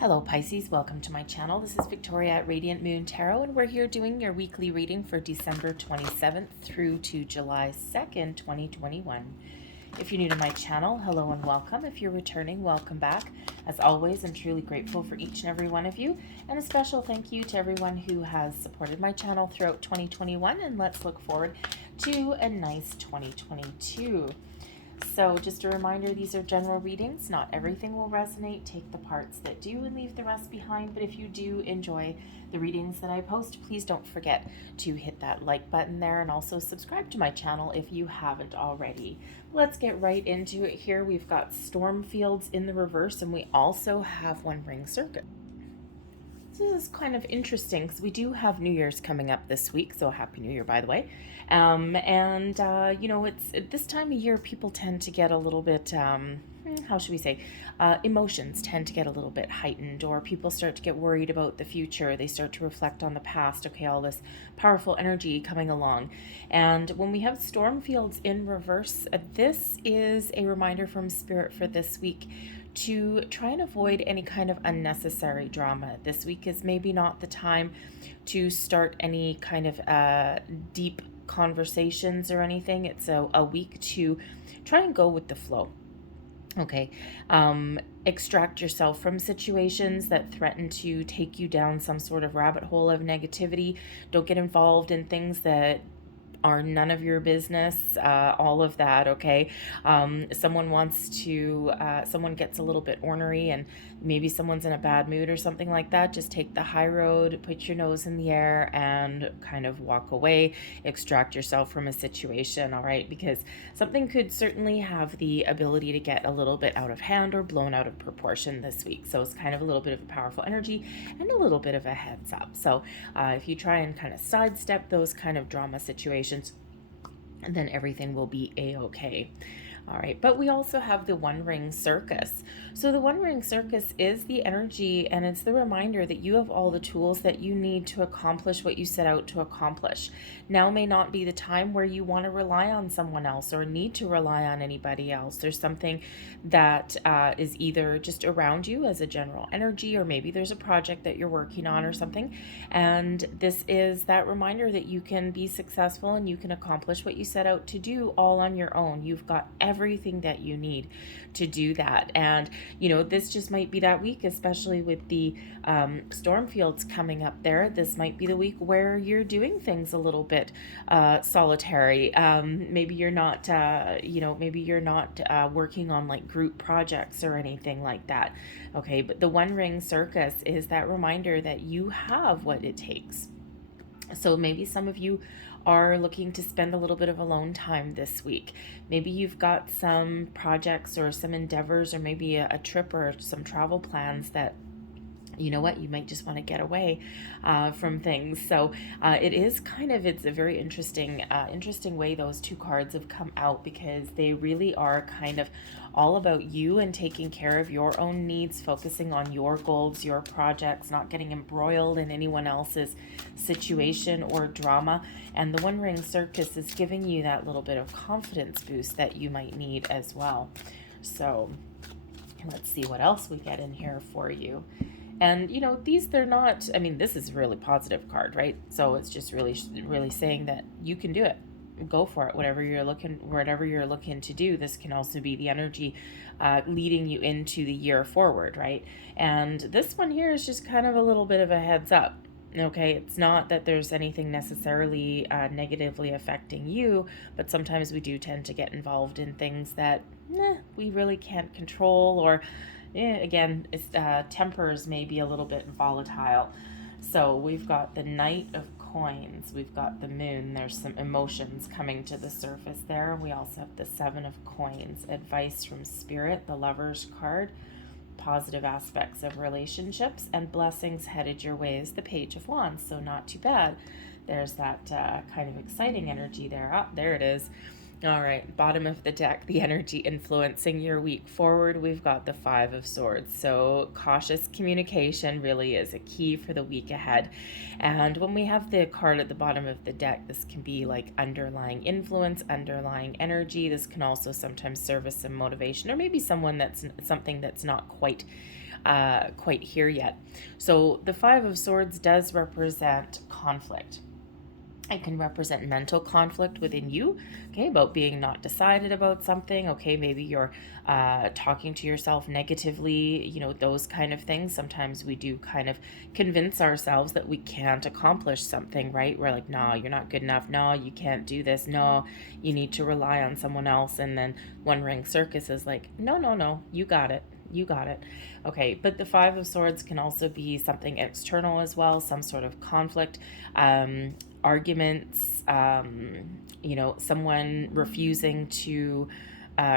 Hello Pisces, welcome to my channel. This is Victoria at Radiant Moon Tarot, and we're here doing your weekly reading for December 27th through to July 2nd, 2021. If you're new to my channel, hello and welcome. If you're returning, welcome back. As always, I'm truly grateful for each and every one of you, and a special thank you to everyone who has supported my channel throughout 2021, and let's look forward to a nice 2022. So just a reminder, these are general readings. Not everything will resonate. Take the parts that do and leave the rest behind. But if you do enjoy the readings that I post, please don't forget to hit that like button there and also subscribe to my channel if you haven't already. Let's get right into it here. We've got storm fields in the reverse, and we also have one ring circuit. This is kind of interesting because we do have New Year's coming up this week, so Happy New Year, by the way. You know, it's at this time of year, people tend to get a little bit, how should we say, emotions tend to get a little bit heightened, or people start to get worried about the future. They start to reflect on the past. Okay, all this powerful energy coming along. And when we have storm fields in reverse, this is a reminder from Spirit for this week to try and avoid any kind of unnecessary drama. This week is maybe not the time to start any kind of deep conversations or anything. It's a week to try and go with the flow. Okay, extract yourself from situations that threaten to take you down some sort of rabbit hole of negativity. Don't get involved in things that are none of your business, all of that, okay? Someone gets a little bit ornery and maybe someone's in a bad mood or something like that. Just take the high road, put your nose in the air and kind of walk away, extract yourself from a situation, all right? Because something could certainly have the ability to get a little bit out of hand or blown out of proportion this week. So it's kind of a little bit of a powerful energy and a little bit of a heads up. So if you try and kind of sidestep those kind of drama situations, and then everything will be a-okay. All right, but we also have the One Ring Circus. So the One Ring Circus is the energy, and it's the reminder that you have all the tools that you need to accomplish what you set out to accomplish. Now may not be the time where you want to rely on someone else or need to rely on anybody else. There's something that is either just around you as a general energy, or maybe there's a project that you're working on or something. And this is that reminder that you can be successful and you can accomplish what you set out to do all on your own. You've got everything that you need to do that. And you know, this just might be that week, especially with the storm fields coming up there. This might be the week where you're doing things a little bit solitary. Maybe you're not working on like group projects or anything like that. Okay, but the One Ring Circus is that reminder that you have what it takes. So maybe some of you are looking to spend a little bit of alone time this week. Maybe you've got some projects or some endeavors, or maybe a trip or some travel plans that, you know what, you might just want to get away from things. So it's a very interesting way those two cards have come out, because they really are kind of all about you and taking care of your own needs, focusing on your goals, your projects, not getting embroiled in anyone else's situation or drama. And the One Ring Circus is giving you that little bit of confidence boost that you might need as well. So let's see what else we get in here for you. And, you know, they're not, I mean, this is a really positive card, right? So it's just really saying that you can do it. Go for it. Whatever you're looking to do, this can also be the energy leading you into the year forward, right? And this one here is just kind of a little bit of a heads up. Okay, it's not that there's anything necessarily negatively affecting you, but sometimes we do tend to get involved in things that we really can't control, or again, tempers may be a little bit volatile. So we've got the Knight of Coins, we've got the Moon, there's some emotions coming to the surface there. We also have the Seven of Coins, advice from Spirit, the Lover's card, positive aspects of relationships, and blessings headed your way is the Page of Wands. So not too bad. There's that kind of exciting energy there. There it is. All right, bottom of the deck, the energy influencing your week forward, we've got the Five of Swords. So cautious communication really is a key for the week ahead. And when we have the card at the bottom of the deck, this can be like underlying influence, underlying energy. This can also sometimes serve as some motivation, or maybe something that's not quite quite here yet. So the Five of Swords does represent conflict. It can represent mental conflict within you, okay, about being not decided about something, okay, maybe you're talking to yourself negatively, you know, those kind of things. Sometimes we do kind of convince ourselves that we can't accomplish something, right? We're like, no, you're not good enough. No, you can't do this. No, you need to rely on someone else. And then one Ring Circus is like, no, no, no, you got it. You got it. Okay, but the Five of Swords can also be something external as well, some sort of conflict, arguments, you know, someone refusing to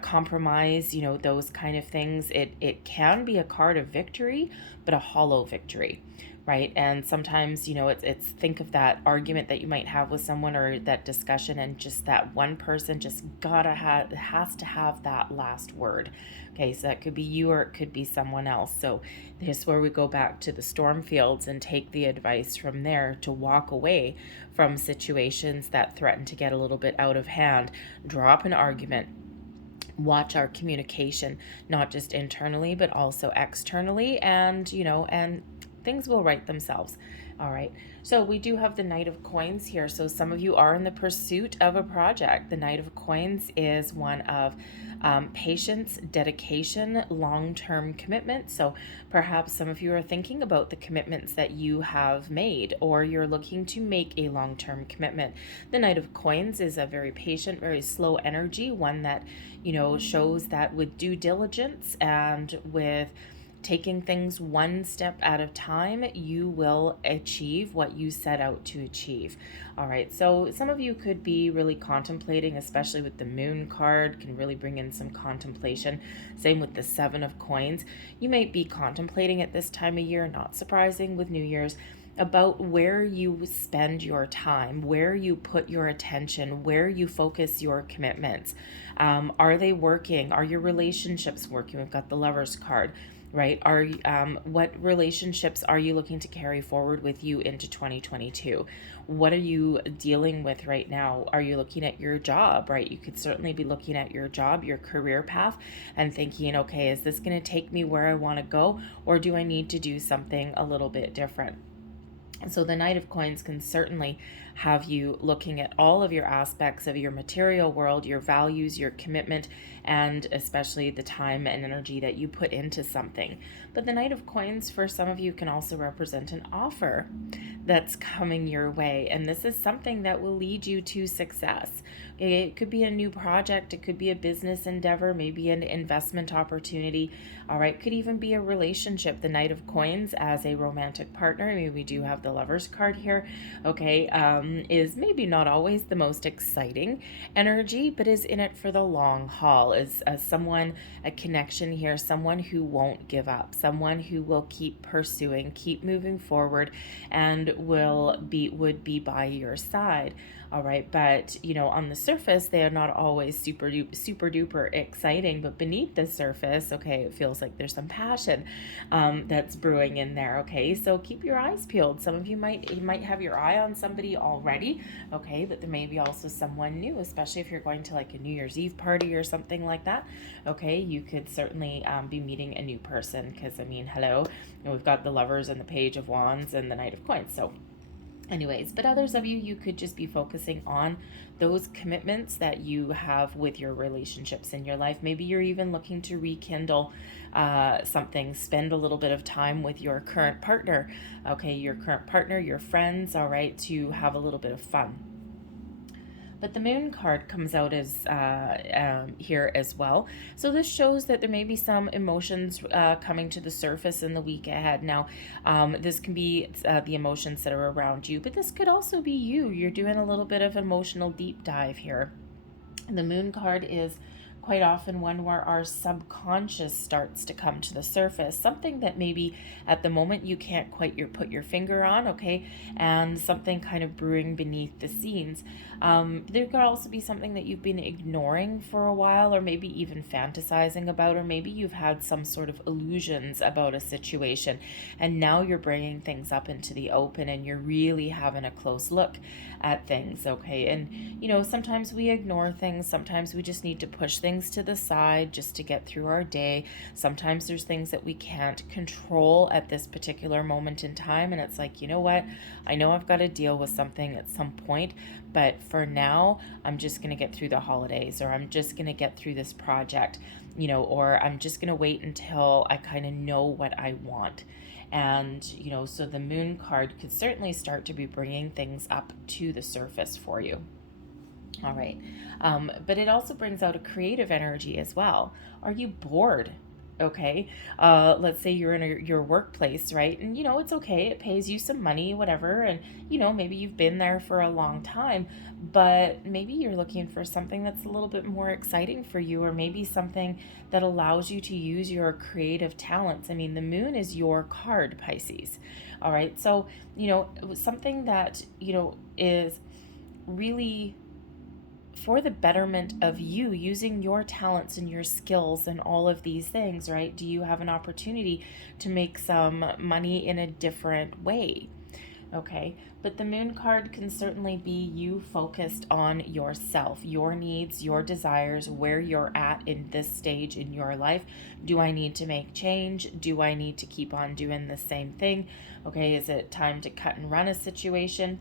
compromise, you know, those kind of things. It can be a card of victory, but a hollow victory, right? And sometimes, you know, it's think of that argument that you might have with someone, or that discussion, and just that one person just has to have that last word. Okay, so that could be you, or it could be someone else. So this is where we go back to the storm fields and take the advice from there to walk away from situations that threaten to get a little bit out of hand. Drop an argument. Watch our communication, not just internally, but also externally, and, you know, and things will right themselves. All right, so we do have the Knight of Coins here. So some of you are in the pursuit of a project. The Knight of Coins is one of patience, dedication, long-term commitment. So perhaps some of you are thinking about the commitments that you have made, or you're looking to make a long-term commitment. The Knight of Coins is a very patient, very slow energy, one that, you know, shows that with due diligence and with taking things one step at a time, you will achieve what you set out to achieve. All right, so some of you could be really contemplating, especially with the Moon card, can really bring in some contemplation. Same with the Seven of Coins. You might be contemplating at this time of year, not surprising with New Year's, about where you spend your time, where you put your attention, where you focus your commitments. Are they working? Are your relationships working? We've got the Lovers card. Right? What relationships are you looking to carry forward with you into 2022? What are you dealing with right now? Are you looking at your job, right? You could certainly be looking at your job, your career path, and thinking, okay, is this going to take me where I want to go, or do I need to do something a little bit different? And so the Knight of Coins can certainly have you looking at all of your aspects of your material world, your values, your commitment, and especially the time and energy that you put into something. But the Knight of Coins for some of you can also represent an offer that's coming your way. And this is something that will lead you to success. It could be a new project. It could be a business endeavor, maybe an investment opportunity. All right, could even be a relationship. The Knight of Coins as a romantic partner. I mean, we do have the Lovers card here. Okay, is maybe not always the most exciting energy, but is in it for the long haul. Is someone, a connection here, someone who won't give up, someone who will keep pursuing, keep moving forward, and would be by your side. All right, but you know, on the surface, they are not always super duper exciting, but beneath the surface, okay, it feels like there's some passion that's brewing in there. Okay, so keep your eyes peeled. Some of you might have your eye on somebody already, okay, but there may be also someone new, especially if you're going to like a New Year's Eve party or something like that. Okay, you could certainly be meeting a new person, because I mean, hello, we've got the Lovers and the Page of Wands and the Knight of Coins. So anyways, but others of you could just be focusing on those commitments that you have with your relationships in your life. Maybe you're even looking to rekindle something, spend a little bit of time with your current partner, okay, your current partner, your friends, all right, to have a little bit of fun. But the Moon card comes out as here as well. So this shows that there may be some emotions coming to the surface in the week ahead. Now, this can be the emotions that are around you, but this could also be you. You're doing a little bit of emotional deep dive here. The Moon card is quite often one where our subconscious starts to come to the surface, something that maybe at the moment you can't quite put your finger on, okay, and something kind of brewing beneath the scenes. There could also be something that you've been ignoring for a while, or maybe even fantasizing about, or maybe you've had some sort of illusions about a situation, and now you're bringing things up into the open and you're really having a close look at things, okay? And you know, sometimes we ignore things, sometimes we just need to push things things to the side just to get through our day. Sometimes there's things that we can't control at this particular moment in time, and it's like, you know what, I know I've got to deal with something at some point, but for now I'm just going to get through the holidays, or I'm just going to get through this project, you know, or I'm just going to wait until I kind of know what I want. And, you know, so the moon card could certainly start to be bringing things up to the surface for you. All right. But it also brings out a creative energy as well. Are you bored? Okay. Let's say you're in your workplace, right? And, you know, it's okay. It pays you some money, whatever. And, you know, maybe you've been there for a long time, but maybe you're looking for something that's a little bit more exciting for you, or maybe something that allows you to use your creative talents. I mean, the moon is your card, Pisces. All right. So, you know, something that, you know, is really for the betterment of you, using your talents and your skills and all of these things, right? Do you have an opportunity to make some money in a different way? Okay, but the moon card can certainly be you focused on yourself, your needs, your desires, where you're at in this stage in your life. Do I need to make change? Do I need to keep on doing the same thing? Okay, is it time to cut and run a situation?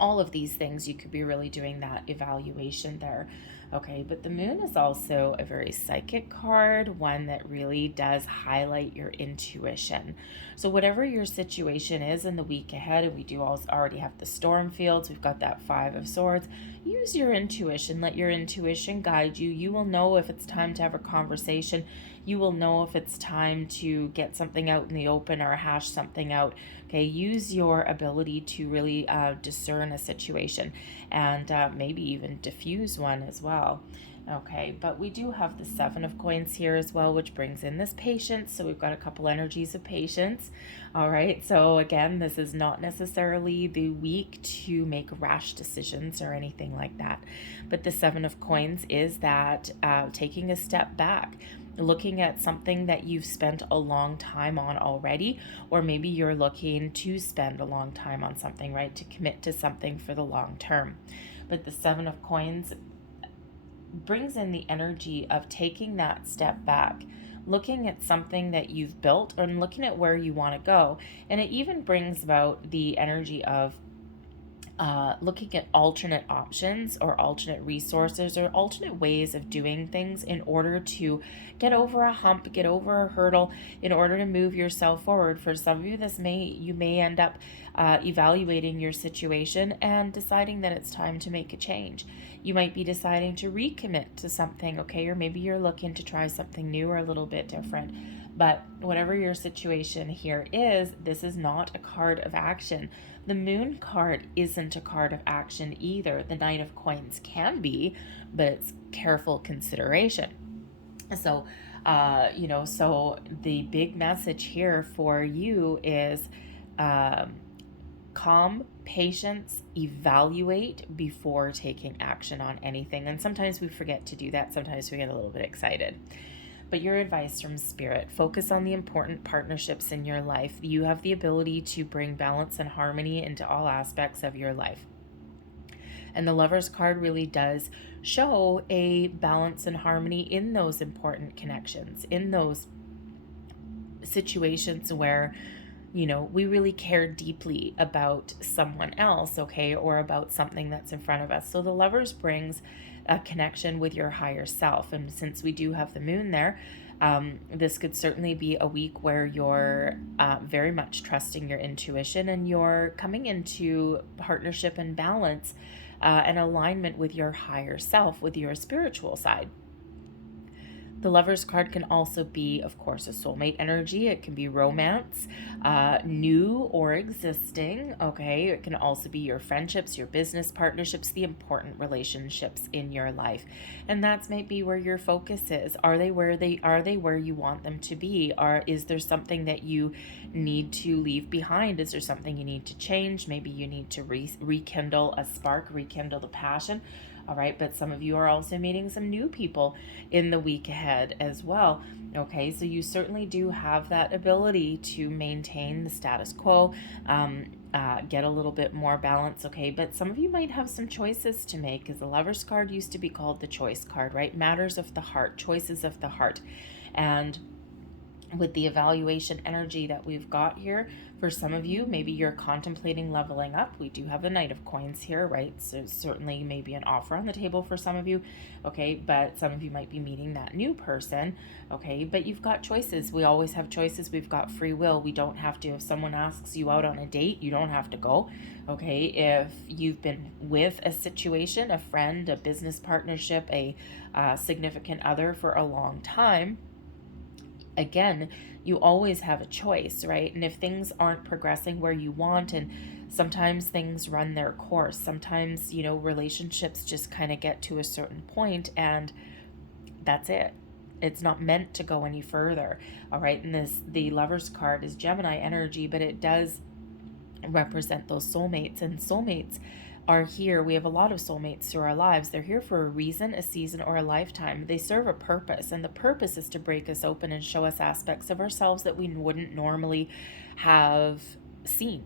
All of these things, you could be really doing that evaluation there. Okay, but the moon is also a very psychic card, one that really does highlight your intuition. So whatever your situation is in the week ahead, and we do already have the storm fields, we've got that 5 of Swords, use your intuition, let your intuition guide you. You will know if it's time to have a conversation. You will know if it's time to get something out in the open or hash something out. Okay, use your ability to really discern a situation, and maybe even diffuse one as well. Okay, but we do have the 7 of Coins here as well, which brings in this patience. So we've got a couple energies of patience. All right, so again, this is not necessarily the week to make rash decisions or anything like that. But the 7 of Coins is that taking a step back, looking at something that you've spent a long time on already, or maybe you're looking to spend a long time on something, right? To commit to something for the long term. But the 7 of Coins brings in the energy of taking that step back, looking at something that you've built, or looking at where you want to go. And it even brings about the energy of looking at alternate options or alternate resources or alternate ways of doing things in order to get over a hump, get over a hurdle, in order to move yourself forward. For some of you, you may end up evaluating your situation and deciding that it's time to make a change. You might be deciding to recommit to something, okay, or maybe you're looking to try something new or a little bit different. But whatever your situation here is, this is not a card of action. The moon card isn't a card of action either. The Knight of Coins can be, but it's careful consideration. So, so the big message here for you is calm, patience, evaluate before taking action on anything. And sometimes we forget to do that. Sometimes we get a little bit excited. But your advice from Spirit, focus on the important partnerships in your life. You have the ability to bring balance and harmony into all aspects of your life. And the Lover's card really does show a balance and harmony in those important connections, in those situations where, you know, we really care deeply about someone else, okay, or about something that's in front of us. So the Lovers brings a connection with your higher self. And since we do have the moon there, this could certainly be a week where you're very much trusting your intuition, and you're coming into partnership and balance and alignment with your higher self, with your spiritual side. The Lover's card can also be, of course, a soulmate energy. It can be romance, new or existing, okay? It can also be your friendships, your business partnerships, the important relationships in your life. And that's maybe where your focus is. Are they where you want them to be? Is there something that you need to leave behind? Is there something you need to change? Maybe you need to rekindle a spark, rekindle the passion. All right, but some of you are also meeting some new people in the week ahead as well. Okay, so you certainly do have that ability to maintain the status quo, get a little bit more balance, okay? But some of you might have some choices to make, because the Lover's card used to be called the choice card, right? Matters of the heart, choices of the heart. And with the evaluation energy that we've got here, for some of you, maybe you're contemplating leveling up. We do have the Knight of Coins here, right? So certainly maybe an offer on the table for some of you, okay? But some of you might be meeting that new person, okay? But you've got choices. We always have choices. We've got free will. We don't have to. If someone asks you out on a date, you don't have to go, okay? If you've been with a situation, a friend, a business partnership, a significant other for a long time, again, you always have a choice, right? And if things aren't progressing where you want, and sometimes things run their course, sometimes, relationships just kind of get to a certain point and that's it. It's not meant to go any further. All right. And the Lover's card is Gemini energy, but it does represent those soulmates, and soulmates are here. We have a lot of soulmates through our lives. They're here for a reason, a season, or a lifetime. They serve a purpose, and the purpose is to break us open and show us aspects of ourselves that we wouldn't normally have seen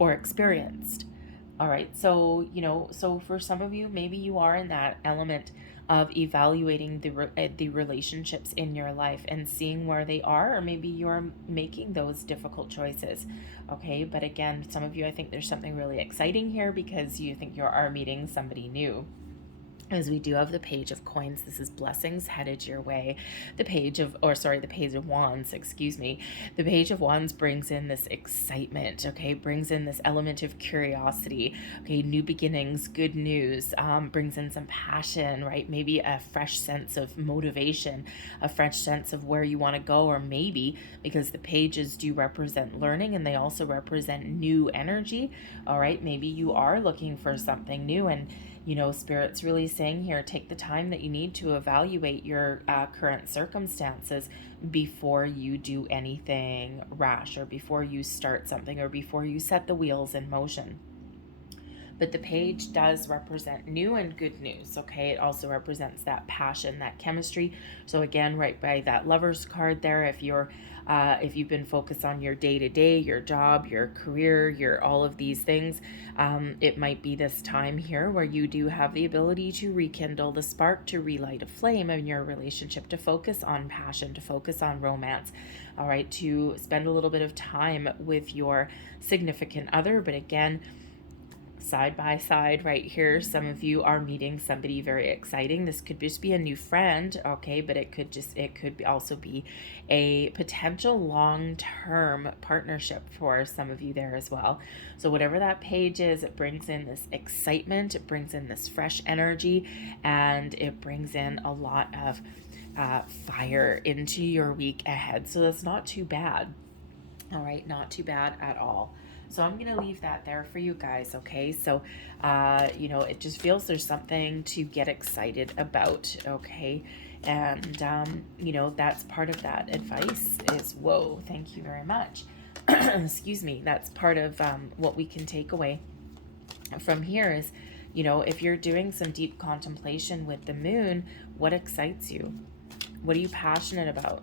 or experienced. All right, so so for some of you, maybe you are in that element of evaluating the relationships in your life and seeing where they are, or maybe you're making those difficult choices. Okay, but again, some of you, I think there's something really exciting here because you think you are meeting somebody new. As we do have the Page of Coins, this is blessings headed your way. The Page of Wands, excuse me. The Page of Wands brings in this excitement, okay? Brings in this element of curiosity, okay? New beginnings, good news, brings in some passion, right? Maybe a fresh sense of motivation, a fresh sense of where you want to go, or maybe because the pages do represent learning and they also represent new energy, all right? Maybe you are looking for something new, and Spirit's really saying here, take the time that you need to evaluate your current circumstances before you do anything rash, or before you start something, or before you set the wheels in motion. But the page does represent new and good news, okay? It also represents that passion, that chemistry. So again, right by that Lover's card there, if you've been focused on your day-to-day, your job, your career, your all of these things, it might be this time here where you do have the ability to rekindle the spark, to relight a flame in your relationship, to focus on passion, to focus on romance, all right, to spend a little bit of time with your significant other. But again, side by side right here, some of you are meeting somebody very exciting. This could just be a new friend, okay, but it could also be a potential long-term partnership for some of you there as well. So whatever that page is, it brings in this excitement, it brings in this fresh energy, and it brings in a lot of fire into your week ahead. So that's not too bad. All right, not too bad at all. So I'm going to leave that there for you guys, okay? So, it just feels there's something to get excited about, okay? And, that's part of that advice is, whoa, thank you very much. Excuse me. That's part of what we can take away from here is, if you're doing some deep contemplation with the moon, what excites you? What are you passionate about?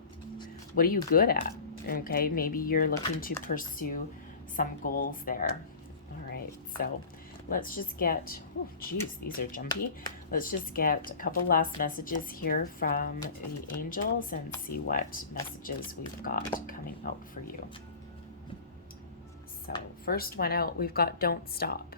What are you good at? Okay, maybe you're looking to pursue some goals there. All right, so let's just get, oh geez, these are jumpy. Let's just get a couple last messages here from the angels and see what messages we've got coming out for you. So first one out, we've got don't stop.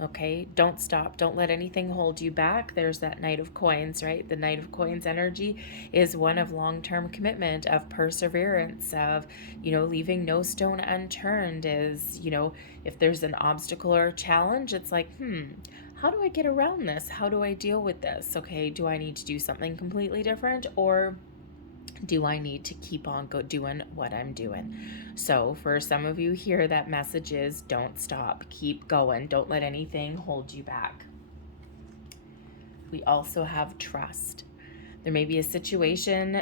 Okay, don't stop. Don't let anything hold you back. There's that Knight of Coins, right? The Knight of Coins energy is one of long-term commitment, of perseverance, of, leaving no stone unturned. Is, if there's an obstacle or a challenge, it's like, how do I get around this? How do I deal with this? Okay, do I need to do something completely different, or do I need to keep on doing what I'm doing? So for some of you here, that message is don't stop, keep going. Don't let anything hold you back. We also have trust. There may be a situation,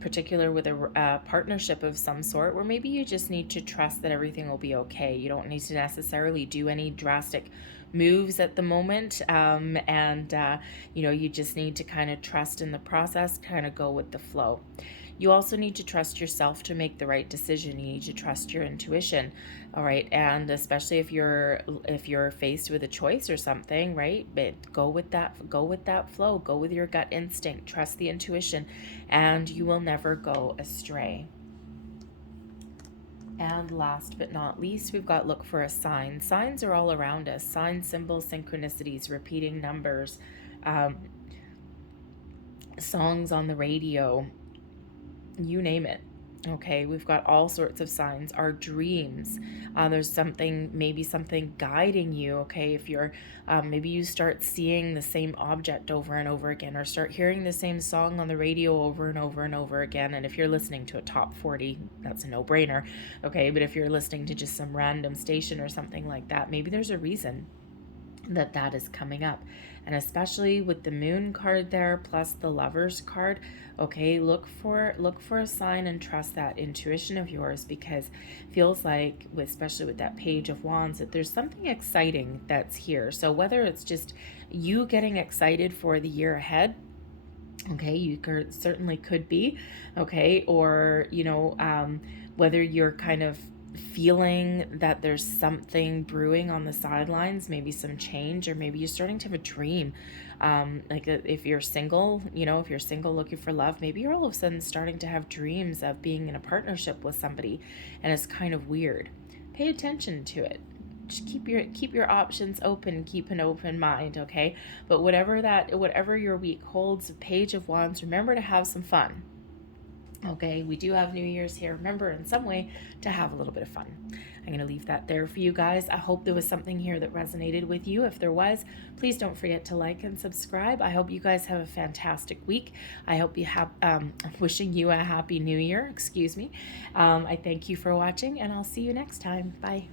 particular with a partnership of some sort, where maybe you just need to trust that everything will be okay. You don't need to necessarily do any drastic moves at the moment, and you know, you just need to kind of trust in the process, kind of go with the flow. You also need to trust yourself to make the right decision. You need to trust your intuition, all right? And especially if you're faced with a choice or something, right? But go with that flow. Go with your gut instinct. Trust the intuition, and you will never go astray. And last but not least, we've got look for a sign. Signs are all around us. Signs, symbols, synchronicities, repeating numbers, songs on the radio, you name it. Okay, we've got all sorts of signs. Our dreams, there's maybe something guiding you. Okay, if you're maybe you start seeing the same object over and over again, or start hearing the same song on the radio over and over and over again. And if you're listening to a top 40, that's a no-brainer. Okay, but if you're listening to just some random station or something like that, maybe there's a reason that is coming up. And especially with the moon card there plus the lovers card, okay, look for a sign and trust that intuition of yours, because it feels like, especially with that page of wands, that there's something exciting that's here. So whether it's just you getting excited for the year ahead, okay, you certainly could be, okay, or you know, whether you're kind of feeling that there's something brewing on the sidelines, maybe some change, or maybe you're starting to have a dream, if you're single, you know, if you're single looking for love, maybe you're all of a sudden starting to have dreams of being in a partnership with somebody, and it's kind of weird. Pay attention to it. Just keep your options open, keep an open mind, okay? But whatever your week holds, page of wands, remember to have some fun. Okay, we do have New Year's here. Remember, in some way, to have a little bit of fun. I'm going to leave that there for you guys. I hope there was something here that resonated with you. If there was, please don't forget to like and subscribe. I hope you guys have a fantastic week. I hope you have, wishing you a happy New Year, excuse me. I thank you for watching, and I'll see you next time. Bye.